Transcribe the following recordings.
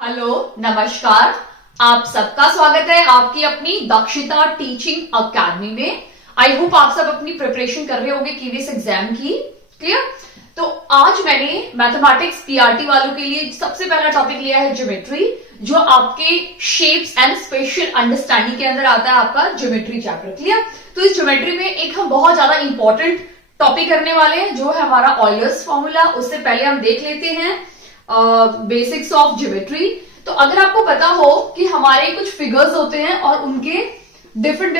Hello, नमस्कार। आप सबका स्वागत है आपकी अपनी दक्षता टीचिंग अकेडमी में। आई होप आप सब अपनी प्रिपरेशन कर रहे होंगे केवीएस एग्जाम की। क्लियर? तो आज मैंने मैथमेटिक्स पीआरटी वालों के लिए सबसे पहला टॉपिक लिया है ज्योमेट्री, जो आपके शेप्स एंड स्पेशल अंडरस्टैंडिंग के अंदर आता है आपका ज्योमेट्री चैप्टर। क्लियर? तो इस ज्योमेट्री में एक हम बहुत ज्यादा इंपॉर्टेंट टॉपिक करने वाले हैं, जो है हमारा ऑयलर्स फॉर्मूला। उससे पहले हम देख लेते हैं बेसिक्स ऑफ ज्योमेट्री। तो अगर आपको पता हो कि हमारे कुछ फिगर्स होते हैं और उनके डिफरेंट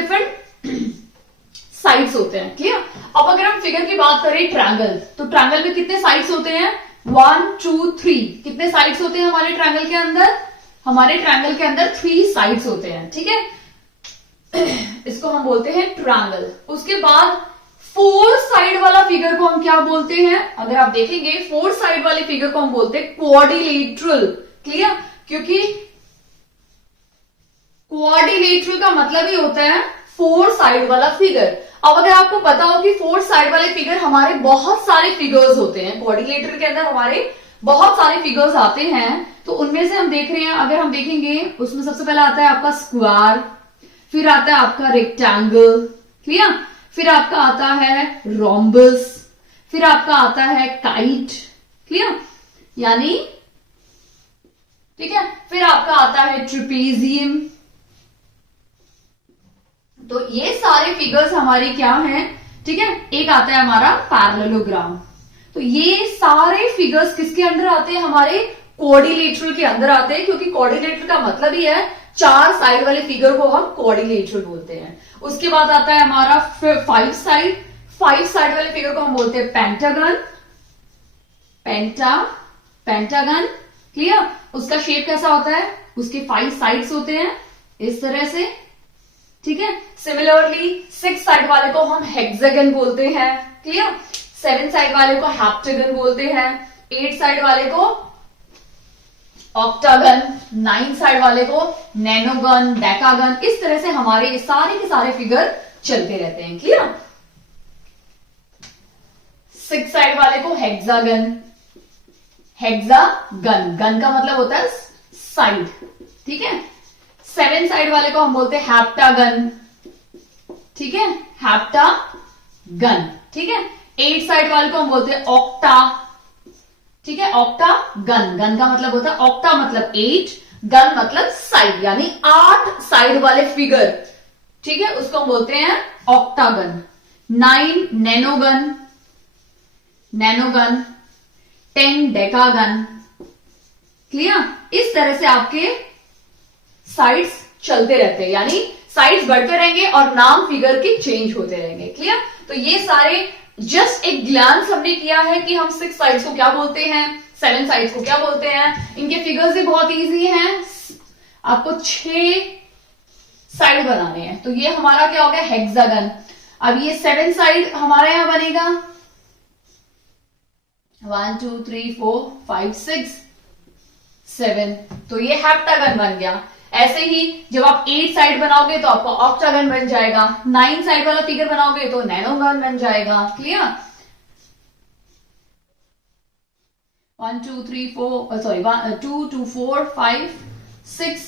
साइड्स होते हैं। क्लियर? अब अगर हम फिगर की बात करें ट्रायंगल, तो ट्रायंगल में कितने साइड्स होते हैं? 1 2 3। कितने साइड्स होते हैं हमारे ट्रायंगल के अंदर? हमारे ट्रायंगल के अंदर 3 साइड्स होते हैं। ठीक है, इसको हम बोलते हैं ट्रायंगल। उसके बाद 4 साइड वाला फिगर को हम क्या बोलते हैं? अगर आप देखेंगे 4 साइड वाले फिगर को हम बोलते हैं क्वाड्रिलेटरल। क्लियर? क्योंकि क्वाड्रिलेटरल का मतलब ही होता है 4 साइड वाला फिगर। अब अगर आपको पता हो कि 4 साइड वाले फिगर हमारे बहुत सारे फिगर्स होते हैं, क्वाड्रिलेटरल के अंदर हमारे बहुत सारे फिगर्स आते हैं, तो उनमें से हम देख रहे हैं, अगर हम देखेंगे उसमें सबसे पहला आता है आपका स्क्वायर, फिर आता है आपका रेक्टेंगल। क्लियर? फिर आपका आता है रोम्बस, फिर आपका आता है काइट। क्लियर? यानी ठीक है, फिर आपका आता है ट्रिपेजियम। तो ये सारे फिगर्स हमारे क्या हैं? ठीक है, एक आता है हमारा पैरेललोग्राम। तो ये सारे फिगर्स किसके अंदर आते हैं? हमारे क्वाड्रिलेटरल के अंदर आते हैं, क्योंकि क्वाड्रिलेटरल का मतलब ही है 4 साइड वाले फिगर को हम क्वाड्रिलेटरल बोलते हैं। उसके बाद आता है हमारा 5 साइड वाले फिगर को हम बोलते हैं पेंटागन। पेंटागन। क्लियर? उसका शेप कैसा होता है? उसके 5 साइड्स होते हैं इस तरह से। ठीक है, सिमिलरली 6 साइड वाले को हम हेक्सागन बोलते हैं। क्लियर? 7 साइड वाले को हेप्टागन बोलते हैं, 8 साइड वाले को ऑक्टागन, 9 साइड वाले को नैनोगन, डेकागन। इस तरह से हमारे सारे के सारे फिगर चलते रहते हैं। क्लियर? 6 साइड वाले को हेक्सागन, गन का मतलब होता है साइड। ठीक है, 7 साइड वाले को हम बोलते हैं हेप्टागन। ठीक है, हेप्टागन। ठीक है, 8 साइड वाले को हम बोलते हैं ऑक्टा। ठीक है, ऑक्टागन। गन का मतलब होता है, ऑक्टा मतलब 8, गन मतलब साइड, यानी 8 साइड वाले फिगर। ठीक है, उसको हम बोलते हैं ऑक्टागन। 9 नैनोगन, 10 डेकागन। क्लियर? इस तरह से आपके साइड्स चलते रहते हैं, यानी साइड्स बढ़ते रहेंगे और नाम फिगर के चेंज होते रहेंगे। क्लियर? तो ये सारे जस्ट एक ग्लांस हमने किया है कि हम 6 साइड्स को क्या बोलते हैं, 7 साइड्स को क्या बोलते हैं। इनके फिगर्स भी बहुत इजी हैं। आपको 6 साइड बनाने हैं, तो ये हमारा क्या हो गया? हेक्सागन। अब ये 7 साइड हमारा यहां बनेगा 1 2 3 4 5 6 7, तो ये हेप्टागन बन गया। ऐसे ही जब आप 8 साइड बनाओगे तो आपका ऑक्टागन बन जाएगा, 9 साइड वाला फिगर बनाओगे तो नैनोगन बन जाएगा। क्लियर? 1 2 3 4 सॉरी 2 2 4 5 6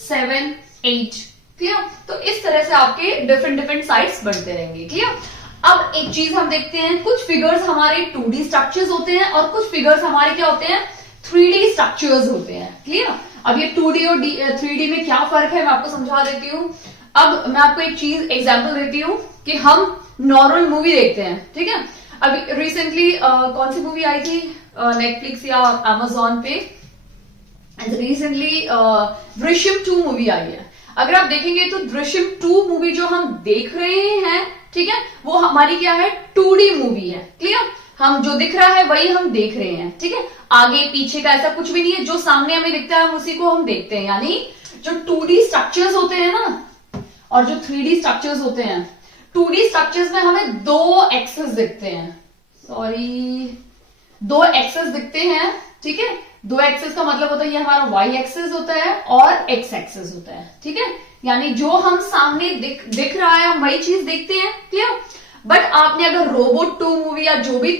7 8। क्लियर? तो इस तरह से आपके डिफरेंट साइड्स बनते रहेंगे। क्लियर? अब एक चीज हम देखते हैं, कुछ फिगर्स हमारे 2D स्ट्रक्चर्स होते हैं और कुछ फिगर्स हमारे क्या होते हैं? 3D स्ट्रक्चर्स होते हैं। क्लियर? अब ये 2D और 3D में क्या फर्क है मैं आपको समझा देती हूँ। अब मैं आपको एक चीज एग्जांपल देती हूँ कि हम नॉर्मल मूवी देखते हैं। ठीक है, अभी रिसेंटली कौन सी मूवी आई थी नेटफ्लिक्स या अमेजोन पे? रिसेंटली दृश्यम 2 मूवी आई है। अगर आप देखेंगे तो दृश्यम 2 मूवी जो हम देख रहे हैं, ठीक है, वो हमारी क्या है? 2D मूवी है। क्लियर? हम जो दिख रहा है वही हम देख रहे हैं। ठीक है, आगे पीछे का ऐसा कुछ भी नहीं है, जो सामने हमें दिखता है हम उसी को हम देखते हैं। यानी जो 2D स्ट्रक्चर्स होते हैं ना और जो 3D स्ट्रक्चर्स होते हैं, 2D स्ट्रक्चर्स में हमें 2 एक्सेस दिखते हैं। सॉरी, 2 एक्सेस दिखते हैं। ठीक है, 2 एक्सेस का मतलब होता है ये हमारा वाई एक्सेस होता है और एक्स एक्सेस होता है। ठीक है, यानी जो हम सामने दिख रहा है हम वही चीज देखते हैं। क्लियर? बट आपने अगर रोबोट 2 मूवी या जो भी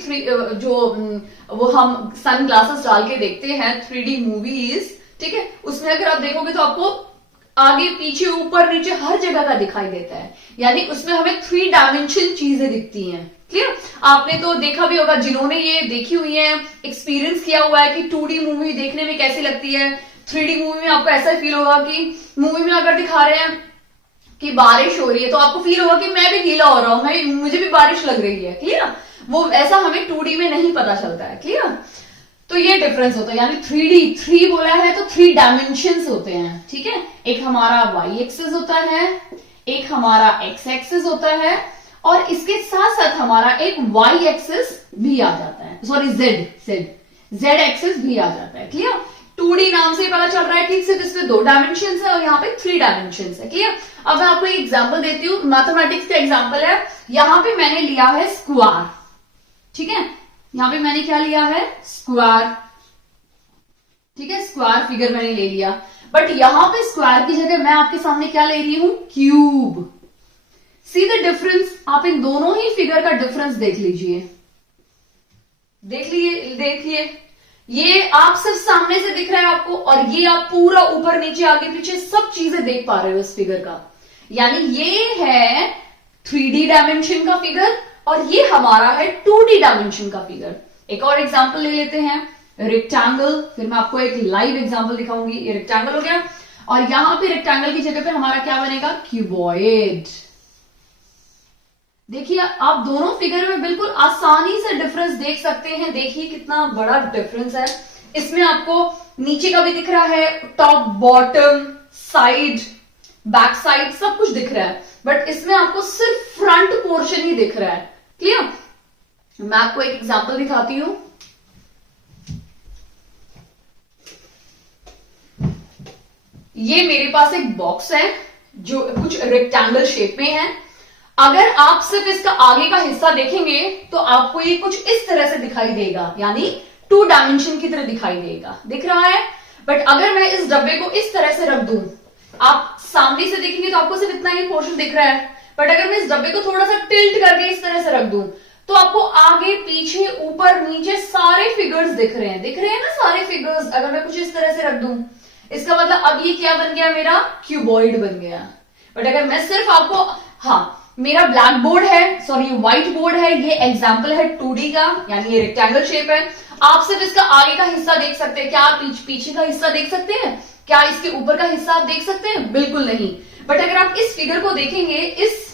वो हम सन ग्लासेस डाल के देखते हैं 3D मूवीज, ठीक है, उसमें अगर आप देखोगे तो आपको आगे पीछे ऊपर नीचे हर जगह का दिखाई देता है, यानी उसमें हमें 3 डायमेंशन चीजें दिखती हैं। क्लियर? आपने तो देखा भी होगा, जिन्होंने ये देखी हुई है, एक्सपीरियंस किया हुआ है कि 2D मूवी देखने में कैसी लगती है, 3D मूवी में आपको ऐसा फील होगा कि मूवी में अगर दिखा रहे हैं कि बारिश हो रही है तो आपको फील होगा कि मैं भी गीला हो रहा हूं, मुझे भी बारिश लग रही है। क्लियर? वो ऐसा हमें 2D में नहीं पता चलता है। क्लियर? तो ये डिफरेंस होता है, यानी 3D 3 बोला है तो 3 डायमेंशन होते हैं। ठीक है, एक हमारा y एक्सिस होता है, एक हमारा x एक्सिस होता है, और इसके साथ साथ हमारा एक y एक्सिस भी आ जाता है, सॉरी z एक्सिस भी आ जाता है। क्लियर? 2D नाम से पता चल रहा है कि सिर्फ इसमें 2 डायमेंशन है और यहाँ पे 3 डायमेंशन है। क्लियर? अब मैं आपको एक एग्जाम्पल देती हूँ, मैथमेटिक्स का एग्जाम्पल है। यहां पे मैंने लिया है स्क्वायर। ठीक है, यहां पे मैंने क्या लिया है? स्क्वायर। ठीक है, स्क्वायर फिगर मैंने ले लिया, बट यहां पे स्क्वायर की जगह मैं आपके सामने क्या ले रही हूं? क्यूब। सी द डिफरेंस, आप इन दोनों ही फिगर का डिफरेंस देख लीजिए। देखिए, ये आप सिर्फ सामने से दिख रहा है आपको, और ये आप पूरा ऊपर नीचे आगे पीछे सब चीजें देख पा रहे हो इस फिगर का। यानी ये है 3D डायमेंशन का फिगर और ये हमारा है 2D डायमेंशन का फिगर। एक और एग्जांपल ले लेते हैं, रेक्टेंगल। फिर मैं आपको एक लाइव एग्जांपल दिखाऊंगी। ये रेक्टेंगल हो गया, और यहां पे रेक्टेंगल की जगह पे हमारा क्या बनेगा? क्यूबॉइड। देखिए, आप दोनों फिगर में बिल्कुल आसानी से डिफरेंस देख सकते हैं। देखिए कितना बड़ा डिफरेंस है। इसमें आपको नीचे का भी दिख रहा है, top bottom side back side सब कुछ दिख रहा है, बट इसमें आपको सिर्फ फ्रंट पोर्शन ही दिख रहा है। क्लियर? मैं आपको एक एग्जांपल दिखाती हूं। ये मेरे पास एक बॉक्स है जो कुछ रेक्टेंगल शेप में है। अगर आप सिर्फ इसका आगे का हिस्सा देखेंगे तो आपको ये कुछ इस तरह से दिखाई देगा, यानी 2 डायमेंशन की तरह दिखाई देगा। दिख रहा है? बट अगर मैं इस डब्बे को इस तरह से रख दूं, आप सामने से देखेंगे तो आपको सिर्फ इतना ही पोर्शन दिख रहा है, बट अगर मैं इस डब्बे को थोड़ा सा टिल्ट करके इस तरह से रख दूं तो आपको आगे पीछे ऊपर नीचे सारे फिगर्स दिख रहे हैं ना सारे फिगर्स। अगर मैं कुछ इस तरह से रख दूं, इसका मतलब अब ये क्या बन गया? मेरा क्यूबॉइड बन गया। बट अगर मैं सिर्फ आपको, हाँ, मेरा ब्लैक बोर्ड है, सॉरी व्हाइट बोर्ड है, ये एग्जाम्पल है 2D का, यानी ये रेक्टेंगल शेप है। आप सिर्फ इसका आगे का हिस्सा देख सकते हैं, क्या आप पीछे का हिस्सा देख सकते हैं? क्या इसके ऊपर का हिस्सा आप देख सकते हैं? बिल्कुल नहीं। बट अगर आप इस फिगर को देखेंगे, इस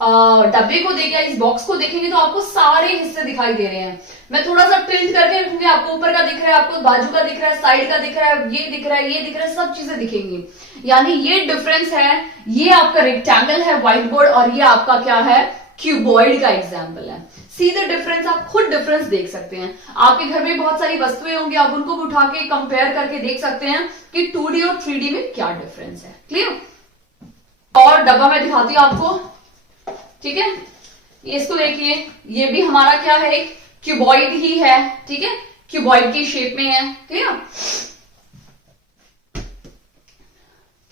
डब्बे को देखेंगे, इस बॉक्स को देखेंगे, तो आपको सारे हिस्से दिखाई दे रहे हैं। मैं थोड़ा सा टिल्ट करके रखूंगी, आपको ऊपर का दिख रहा है, आपको बाजू का दिख रहा है, साइड का दिख रहा है, ये दिख रहा है, ये दिख रहा है, सब चीजें दिखेंगी। यानी ये डिफरेंस है। ये आपका रेक्टेंगल है व्हाइट बोर्ड, और ये आपका क्या है? क्यूबॉइड का एग्जाम्पल है। सी द डिफरेंस, आप खुद डिफरेंस देख सकते हैं। आपके घर में बहुत सारी वस्तुएं होंगी, आप उनको भी उठा के कंपेयर करके देख सकते हैं कि 2D और 3D में क्या डिफरेंस है। क्लियर? और डब्बा मैं दिखाती हूं आपको। ठीक है, इसको देखिए, ये भी हमारा क्या है? एक क्यूबॉइड ही है। ठीक है, क्यूबॉइड की शेप में है।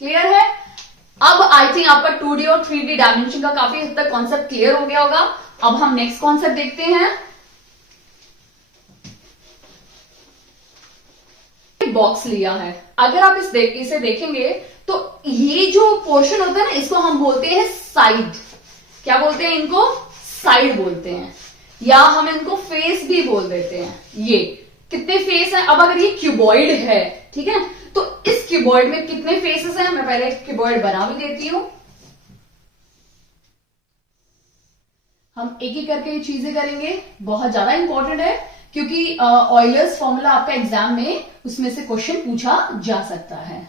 क्लियर है? अब आई थिंक आपका 2D और 3D डायमेंशन का काफी हद तक कॉन्सेप्ट क्लियर हो गया होगा। अब हम नेक्स्ट कॉन्सेप्ट देखते हैं। बॉक्स लिया है, अगर आप इसे देखेंगे तो ये जो पोर्शन होता है ना, इसको हम बोलते हैं साइड। क्या बोलते हैं इनको? साइड बोलते हैं, या हम इनको फेस भी बोल देते हैं। ये कितने फेस हैं? अब अगर ये क्यूबॉइड है, ठीक है, तो इस क्यूबॉइड में कितने फेसेस हैं? मैं पहले क्यूबॉइड बना भी देती हूं। हम एक एक करके ये चीजें करेंगे, बहुत ज्यादा इंपॉर्टेंट है, क्योंकि ऑयलर्स फॉर्मूला आपका एग्जाम में उसमें से क्वेश्चन पूछा जा सकता है।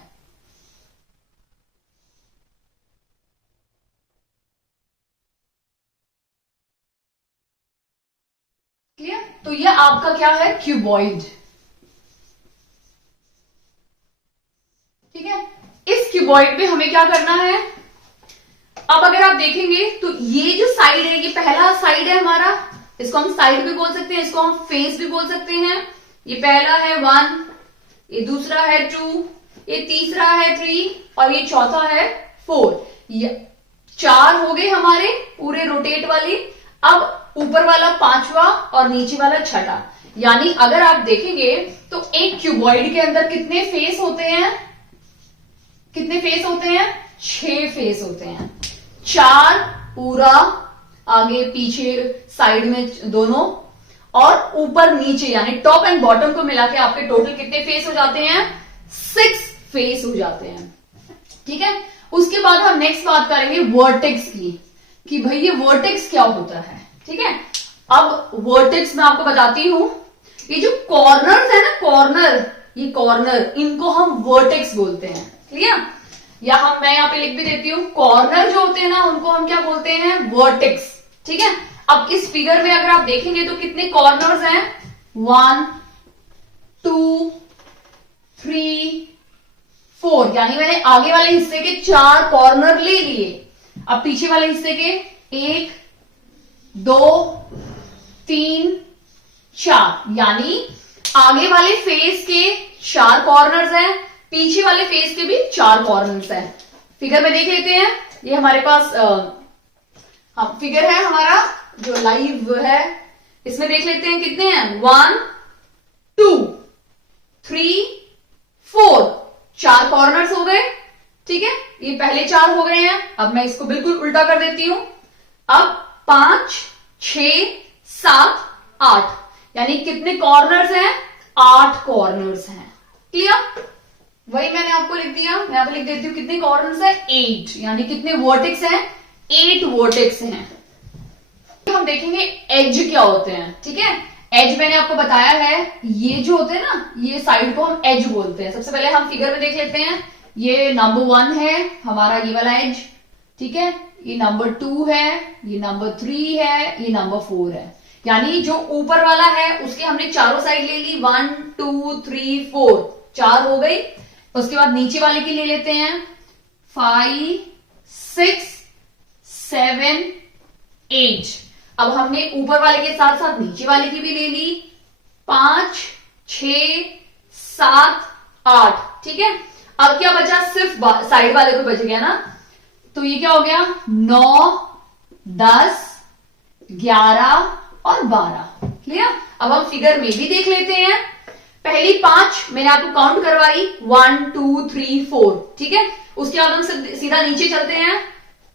क्लियर? तो ये आपका क्या है? क्यूबॉइड। ठीक है, इस क्यूबॉइड पे हमें क्या करना है? अब अगर आप देखेंगे तो ये जो साइड है, ये पहला साइड है हमारा, इसको हम साइड भी बोल सकते हैं, इसको हम फेस भी बोल सकते हैं। ये पहला है 1, ये दूसरा है 2, ये तीसरा है 3, और ये चौथा है 4। ये 4 हो गए हमारे पूरे रोटेट वाली। अब ऊपर वाला 5वां और नीचे वाला 6ठा। यानी अगर आप देखेंगे तो एक क्यूबॉइड के अंदर कितने फेस होते हैं? कितने फेस होते हैं? 6 फेस होते हैं। 4 पूरा आगे पीछे साइड में दोनों, और ऊपर नीचे यानी टॉप एंड बॉटम को मिला के आपके टोटल कितने फेस हो जाते हैं? 6 फेस हो जाते हैं। ठीक है, उसके बाद हम नेक्स्ट बात करेंगे वर्टेक्स की, कि भाई ये वर्टेक्स क्या होता है। ठीक है, अब वर्टेक्स मैं आपको बताती हूं, ये जो कॉर्नर है ना, कॉर्नर, ये कॉर्नर, इनको हम वर्टेक्स बोलते हैं। क्लियर? या मैं यहां पे लिख भी देती हूं, कॉर्नर जो होते हैं ना उनको हम क्या बोलते हैं? वर्टेक्स। ठीक है, अब इस फिगर में अगर आप देखेंगे तो कितने कॉर्नर्स हैं? 1 2 3 4, यानी मैंने आगे वाले हिस्से के 4 कॉर्नर ले लिए। अब पीछे वाले हिस्से के 1 2 3 4, यानी आगे वाले फेस के 4 कॉर्नर्स हैं, पीछे वाले फेस के भी 4 कॉर्नर्स हैं। फिगर में देख लेते हैं, ये हमारे पास फिगर है हमारा जो लाइव है, इसमें देख लेते हैं कितने हैं? 1 2 3 4, 4 कॉर्नर्स हो गए। ठीक है, ये पहले 4 हो गए हैं। अब मैं इसको बिल्कुल उल्टा कर देती हूं। अब 5 6 7 8, यानी कितने कॉर्नर्स हैं? 8 कॉर्नर्स हैं। क्लियर? वही मैंने आपको लिख दिया, मैं यहां पर लिख देती हूँ कितने कॉर्नर्स हैं? 8, यानी कितने वर्टेक्स हैं? 8 वर्टेक्स हैं। हम देखेंगे एज क्या होते हैं। ठीक है, एज मैंने आपको बताया है, ये जो होते हैं ना, ये साइड को हम एज बोलते हैं। सबसे पहले हम फिगर में देख लेते हैं, ये नंबर 1 है हमारा, ये वाला एज। ठीक है, ये नंबर 2 है, ये नंबर 3 है, ये नंबर 4 है। यानी जो ऊपर वाला है उसके हमने चारों साइड ले ली, 1 2 3 4, 4 हो गई। उसके बाद नीचे वाले की ले लेते हैं, 5 6 7 8। अब हमने ऊपर वाले के साथ साथ नीचे वाले की भी ले ली, 5 6 7 8। ठीक है, अब क्या बचा? सिर्फ साइड वाले को बच गया ना, तो ये क्या हो गया? 9 10 11 और 12। क्लियर? अब हम फिगर में भी देख लेते हैं। पहली 5 मैंने आपको काउंट करवाई, 1 2 3 4। ठीक है, उसके बाद हम सीधा नीचे चलते हैं,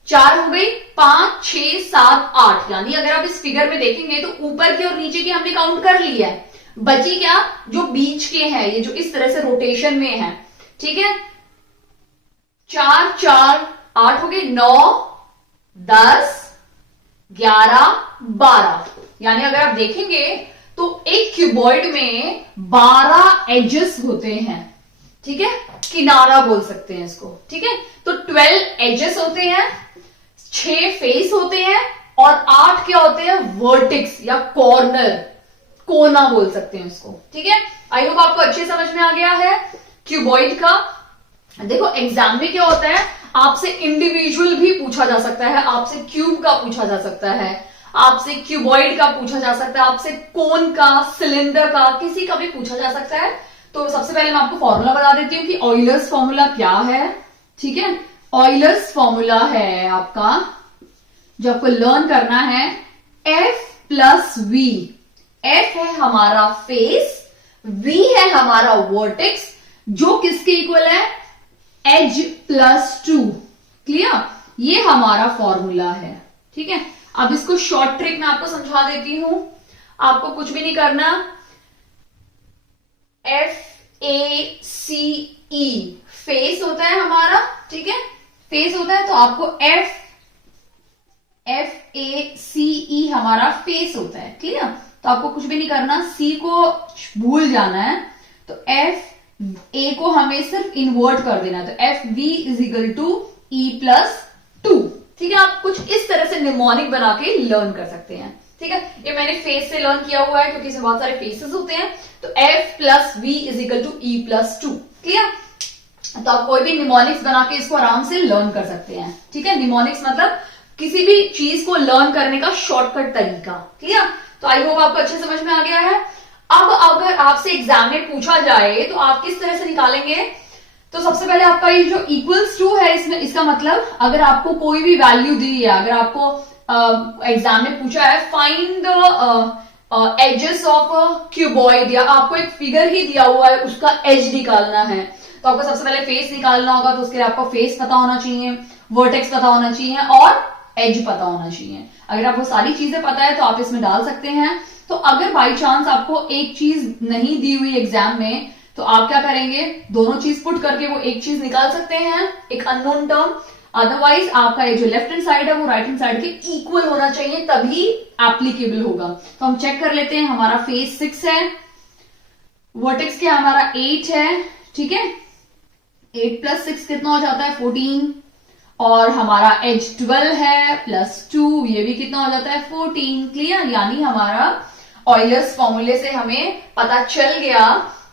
4 हो गई, 5 6 7 8, यानी अगर आप इस फिगर में देखेंगे तो ऊपर की और नीचे की हमने काउंट कर ली है। बची क्या? जो बीच के हैं, ये जो इस तरह से रोटेशन में है। ठीक है, 4 4 8 हो गए, 9 10 11 12, यानी अगर आप देखेंगे तो एक क्यूबॉइड में 12 एजेस होते हैं। ठीक है, किनारा बोल सकते हैं इसको। ठीक है, तो 12 एजेस होते हैं, 6 फेस होते हैं, और 8 क्या होते हैं? वर्टेक्स या कॉर्नर, कोना बोल सकते हैं इसको। ठीक है, आई होप आपको अच्छे समझ में आ गया है क्यूबॉइड का। देखो एग्जाम में क्या होता है, आपसे इंडिविजुअल भी पूछा जा सकता है, आपसे क्यूब का पूछा जा सकता है, आपसे क्यूबॉइड का पूछा जा सकता है, आपसे कोन का, सिलेंडर का, किसी का भी पूछा जा सकता है। तो सबसे पहले मैं आपको फॉर्मूला बता देती हूँ कि ऑयलर्स फॉर्मूला क्या है। ठीक है, ऑयलर्स फॉर्मूला है आपका, जो आपको लर्न करना है, F प्लस V। F है हमारा फेस, V है हमारा वर्टेक्स, जो किसके इक्वल है? Edge plus 2। क्लियर? ये हमारा फॉर्मूला है। ठीक है, अब इसको शॉर्ट ट्रिक में आपको समझा देती हूं, आपको कुछ भी नहीं करना। FACE फेस होता है हमारा। ठीक है, फेस होता है, तो आपको FACE हमारा फेस होता है। क्लियर? तो आपको कुछ भी नहीं करना, C को भूल जाना है, तो FA को हमें सिर्फ इन्वर्ट कर देना है, तो FV is equal to E plus 2। ठीक है, आप कुछ इस तरह से निमोनिक बना के लर्न कर सकते हैं। ठीक है, ये मैंने फेस से लर्न किया हुआ है क्योंकि इसमें बहुत सारे फेसेस होते हैं, तो F plus V is equal to E plus 2। Clear? तो आप कोई भी निमोनिक्स बना के इसको आराम से लर्न कर सकते हैं। ठीक है, निमोनिक्स मतलब किसी भी चीज को लर्न करने का शॉर्टकट तरीका। क्लियर? तो आई होप आपको अच्छे समझ में आ गया है। अब अगर आपसे एग्जाम में पूछा जाए तो आप किस तरह से निकालेंगे? तो सबसे पहले आपका ये जो इक्वल्स टू है, इसमें इसका मतलब अगर आपको कोई भी वैल्यू दी है, अगर आपको एग्जाम में पूछा है find the edges of cuboid, या आपको एक फिगर ही दिया हुआ है उसका एज निकालना है, तो आपको सबसे पहले फेस निकालना होगा। तो उसके लिए आपको फेस पता होना चाहिए, वर्टेक्स पता होना चाहिए और एज पता होना चाहिए। अगर आपको सारी चीजें पता है तो आप इसमें डाल सकते हैं। तो अगर बाई चांस आपको एक चीज नहीं दी हुई एग्जाम में, तो आप क्या करेंगे, दोनों चीज पुट करके वो एक चीज निकाल सकते हैं, एक अननोन टर्म। अदरवाइज आपका ये जो लेफ्ट हैंड साइड है वो राइट हैंड साइड के इक्वल होना चाहिए, तभी एप्लीकेबल होगा। तो हम चेक कर लेते हैं, हमारा फेस 6 है, वर्टेक्स क्या हमारा 8 है, ठीक है, 8 प्लस 6 कितना हो जाता है 14, और हमारा एज 12 है प्लस 2, ये भी कितना हो जाता है 14। क्लियर, यानी हमारा ऑयलर्स फॉर्मूले से हमें पता चल गया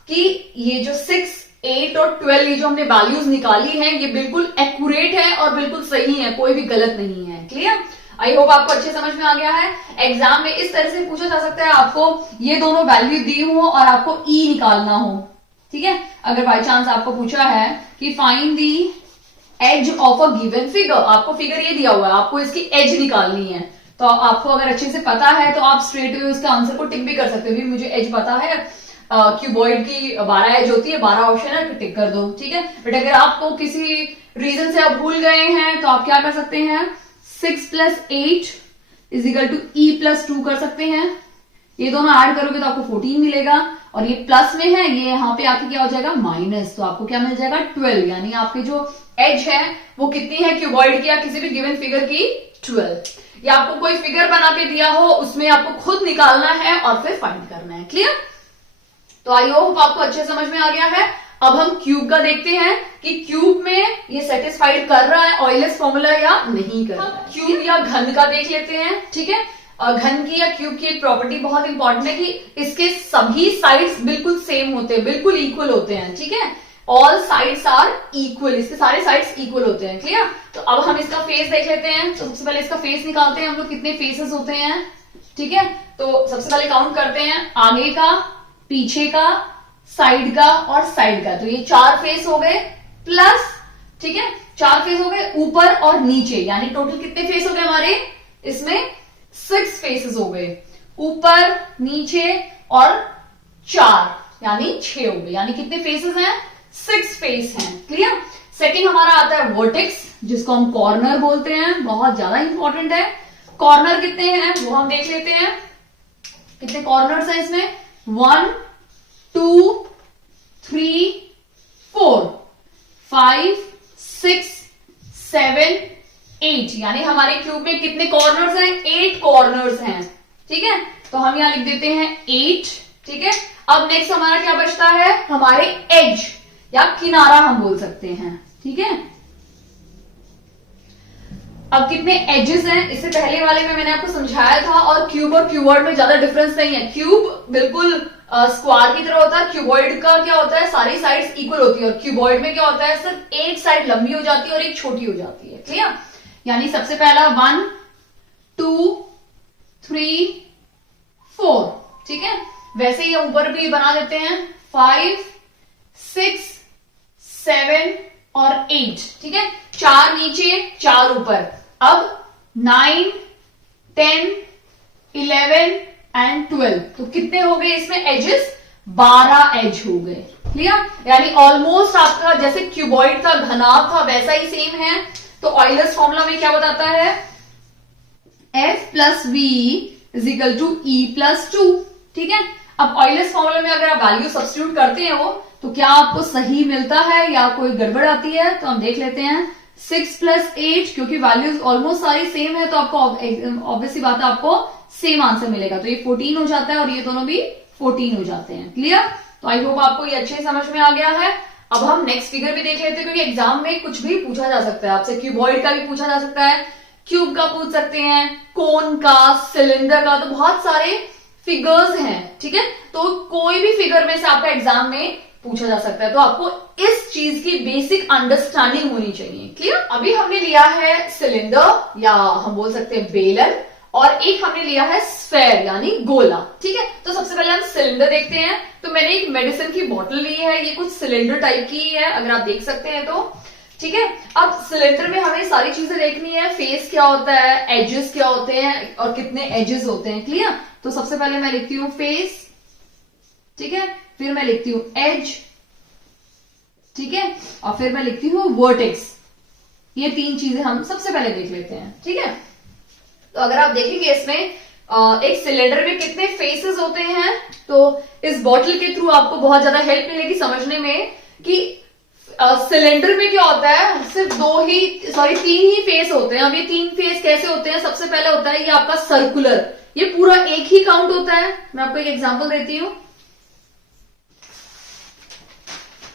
कि ये जो 6, 8 और 12 ये जो हमने वैल्यूज निकाली है ये बिल्कुल एक्यूरेट है और बिल्कुल सही है, कोई भी गलत नहीं है। क्लियर, आई होप आपको अच्छे समझ में आ गया है। एग्जाम में इस तरह से पूछा जा सकता है, आपको ये दोनों वैल्यू दी हो और आपको ई निकालना हो, ठीक है। अगर बाई चांस आपको पूछा है कि find the edge of a given figure, आपको फिगर ये दिया हुआ है, आपको इसकी एज निकालनी है, तो आपको अगर अच्छे से पता है तो आप स्ट्रेट अवे उसके आंसर को टिक भी कर सकते हो। मुझे एज पता है, क्यूबॉइड की 12 एज होती है, 12 ऑप्शन है, तो टिक कर दो, ठीक है। बट अगर आपको किसी रीजन से आप भूल गए हैं तो आप क्या कर सकते हैं, 6 plus 8 is equal to E plus 2 कर सकते हैं। ये दोनों ऐड करोगे तो आपको 14 मिलेगा, और ये प्लस में है, ये यहाँ पे आके क्या हो जाएगा माइनस, तो आपको क्या मिल जाएगा 12, यानी आपके जो एज है वो कितनी है क्यूबॉइड की या किसी भी गिवन फिगर की 12। या आपको कोई फिगर बना के दिया हो, उसमें आपको खुद निकालना है और फिर फाइंड करना है। क्लियर, तो आई होप आपको अच्छे समझ में आ गया है। अब हम क्यूब का देखते हैं कि क्यूब में ये सेटिस्फाइड कर रहा है ऑयलर्स फॉर्मूला या नहीं कर रहा है। क्यूब या घन का देख लेते हैं, ठीक है। घन की या क्यूब की एक प्रॉपर्टी बहुत इंपॉर्टेंट है कि इसके सभी साइड्स बिल्कुल सेम होते हैं, बिल्कुल इक्वल होते हैं, ठीक है। ऑल साइड्स आर इक्वल, इसके सारे साइड्स इक्वल होते हैं। क्लियर, तो अब हम इसका फेस देख लेते हैं। तो सबसे पहले इसका फेस निकालते हैं हम लोग, कितने फेसेस होते हैं, ठीक है। तो सबसे पहले काउंट करते हैं, आगे का, पीछे का, साइड का और साइड का, तो ये 4 फेस हो गए, प्लस, ठीक है, 4 फेस हो गए ऊपर और नीचे, यानी टोटल कितने फेस हो गए हमारे इसमें 6 फेसेस हो गए, ऊपर नीचे और 4 यानी 6 हो गए, यानी कितने फेसेस हैं 6 फेस हैं। क्लियर, सेकंड हमारा आता है वर्टेक्स, जिसको हम कॉर्नर बोलते हैं, बहुत ज्यादा इंपॉर्टेंट है। कॉर्नर कितने हैं वो हम देख लेते हैं, कितने कॉर्नर्स हैं इसमें, 1 2 3 4 5 6 7 8, यानी हमारे क्यूब में कितने कॉर्नर्स हैं 8 कॉर्नर्स हैं, ठीक है। तो हम यहां लिख देते हैं 8, ठीक है। अब नेक्स्ट हमारा क्या बचता है, हमारे एज या किनारा हम बोल सकते हैं, ठीक है। अब कितने एजेस हैं, इससे पहले वाले में मैंने आपको समझाया था, और क्यूब और क्यूबॉइड में ज्यादा डिफरेंस नहीं है। क्यूब बिल्कुल स्क्वायर की तरह होता है, क्यूबॉइड का क्या होता है सारी साइड्स इक्वल होती है, और क्यूबॉइड में क्या होता है सिर्फ एक साइड लंबी हो जाती है और एक छोटी हो जाती है। क्लियर, यानी सबसे पहला 1 2 3 4, ठीक है। वैसे ही ऊपर भी बना देते हैं 5 6 7 और 8, ठीक है। 4 नीचे 4 ऊपर। अब 9 10 11 एंड 12, तो कितने हो गए इसमें एजेस, 12 एज हो गए। क्लियर, यानी ऑलमोस्ट आपका जैसे क्यूबॉइड का घनाभ था वैसा ही सेम है। तो ऑयलर्स फॉर्मूला में क्या बताता है, F plus V is equal to E plus 2, ठीक है। अब ऑयलर्स फॉर्मूला में अगर आप वैल्यू सब्स्टिट्यूट करते हो तो क्या आपको सही मिलता है या कोई गड़बड़ आती है, तो हम देख लेते हैं। 6 प्लस 8, क्योंकि वैल्यूज ऑलमोस्ट सारी सेम है तो आपको ऑब्वियसली बात है आपको सेम आंसर मिलेगा, तो ये 14 हो जाता है और ये दोनों भी 14 हो जाते हैं। क्लियर, तो आई होप आपको ये अच्छे समझ में आ गया है। अब हम नेक्स्ट फिगर भी देख लेते हैं, क्योंकि एग्जाम में कुछ भी पूछा जा सकता है आपसे, क्यूबॉइड का भी पूछा जा सकता है, क्यूब का पूछ सकते हैं, कोन का, सिलेंडर का, तो बहुत सारे फिगर्स हैं, ठीक है। तो कोई भी फिगर में से आपका एग्जाम में पूछा जा सकता है, तो आपको इस चीज की बेसिक अंडरस्टैंडिंग होनी चाहिए। क्लियर, अभी हमने लिया है सिलेंडर या हम बोल सकते हैं बेलन, और एक हमने लिया है स्फेयर यानी गोला, ठीक है। तो सबसे पहले हम सिलेंडर देखते हैं। तो मैंने एक मेडिसिन की बोतल ली है, ये कुछ सिलेंडर टाइप की है, अगर आप देख सकते हैं ठीक है। अब सिलेंडर में हमें सारी चीजें देखनी है, फेस क्या होता है, एजेस क्या होते हैं और कितने एजेस होते हैं, क्लियर। तो सबसे पहले मैं लिखती हूं फेस, ठीक है, फिर मैं लिखती हूं एज, ठीक है, और फिर मैं लिखती हूं वर्टेक्स। ये तीन चीजें हम सबसे पहले देख लेते हैं, ठीक है। तो अगर आप देखेंगे इसमें एक सिलेंडर में कितने फेसेस होते हैं, तो इस बॉटल के थ्रू आपको बहुत ज्यादा हेल्प मिलेगी समझने में कि सिलेंडर में क्या होता है, सिर्फ तीन ही फेस होते हैं। अब ये तीन फेस कैसे होते हैं, सबसे पहले होता है ये आपका सर्कुलर, ये पूरा एक ही काउंट होता है। मैं आपको एक एग्जांपल देती हूं,